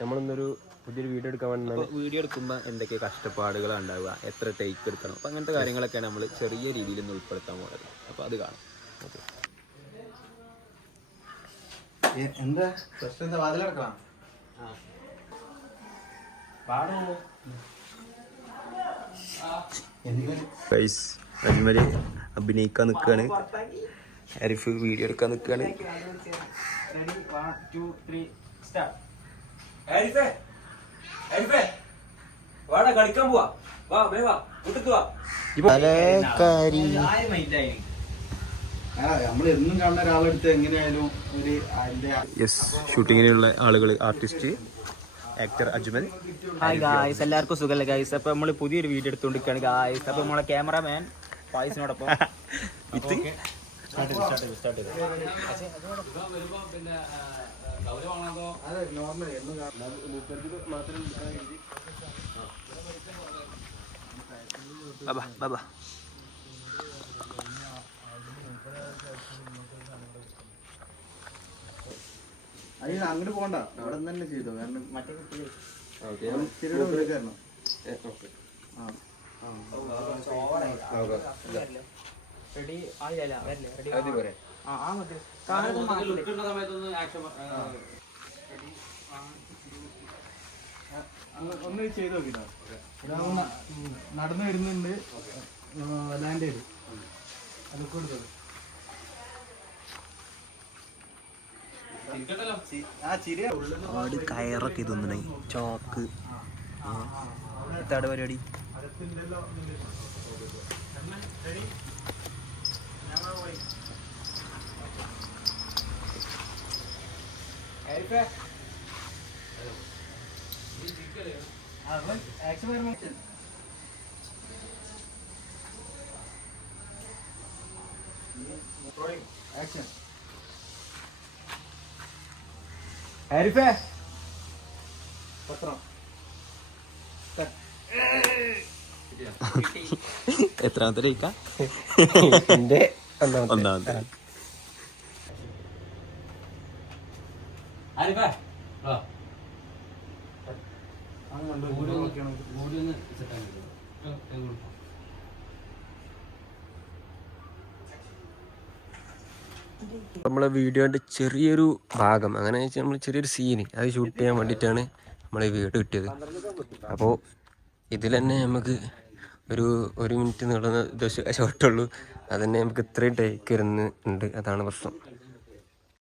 നമ്മളിന്നൊരു പുതിയൊരു വീഡിയോ എടുക്കാൻ വേണ്ടി അപ്പോൾ വീഡിയോ എടുക്കുമ്പോൾ എന്തൊക്കെ കഷ്ടപ്പാടുകളാണ് ഉണ്ടാവുക? എത്ര ടേക്ക് എടുക്കണം? അപ്പോൾ അങ്ങനത്തെ കാര്യങ്ങളൊക്കെയാണ് നമ്മൾ ചെറിയ രീതിയിൽ ഒന്ന് ഉൾപ്പെടുത്താൻ പോകുന്നത് അപ്പോൾ അത് കാണാം. എന്താ? പ്രശ്നം എന്താ? വാതിലടക്കണം ഗൈസ് അജ്മൽ അഭിനയിക്കാൻ നിൽക്കുകയാണ് അരിഫ് വീഡിയോ എടുക്കാൻ നിൽക്കുകയാണ് വാടാ കളിക്കാൻ പോവാ. വാ വേ ഷൂട്ടിങ്ങിനുള്ള ആളുകൾ artist actor Ajmal. Hi guys എല്ലാവർക്കും സുഖമല്ലേ ഗായ്സ് അപ്പൊ നമ്മൾ പുതിയൊരു വീഡിയോ എടുത്തുകൊണ്ടിരിക്കുകയാണ് ഗായ്സ് അപ്പൊ നമ്മളെ ക്യാമറമാൻ പായസിനോടൊപ്പം. ബാബാ ബാബാ. അതിന് അങ്ങോട്ട് പോകണ്ട അവിടെ നിന്ന് തന്നെ ചെയ്തോ. കാരണം മറ്റേ കുട്ടികൾ ആ ആ. റെഡി ആയില്ല വരില്ലേ റെഡി ആ മതി. ഒന്ന് ചെയ്ത് നോക്കിട്ടോ. നടന്നു വരുന്നുണ്ട്. ലാൻഡ് ചെയ്ത്. അതൊക്കെ കൊടുത്തത് ആ ചിരിയ ആട് കയറൊക്കെ തിന്നണേ ചോക്ക്. പരിപാടി. ആരിഫേ? പത്രം. എത്രാമത്തെ ഒന്നാമത്തെ ആരിഫേ വാ അങ്ങ് കണ്ടു കൂടി ഒന്ന് നോക്കിയാണ് കൂടി ഒന്ന് സെറ്റ് നമ്മളെ വീഡിയോന്റെ ചെറിയൊരു ഭാഗം അങ്ങനെ വെച്ചാൽ നമ്മൾ ചെറിയൊരു സീന് അത് ഷൂട്ട് ചെയ്യാൻ വേണ്ടിയിട്ടാണ് നമ്മൾ ഈ വീട് കിട്ടിയത് അപ്പോൾ ഇതിൽ തന്നെ നമുക്ക് ഒരു ഒരു മിനിറ്റ് നീളുന്ന ഷോട്ടുള്ളൂ അത് തന്നെ നമുക്ക് ഇത്രയും ടേക്ക് വരുന്നുണ്ട്. അതാണ് പ്രശ്നം.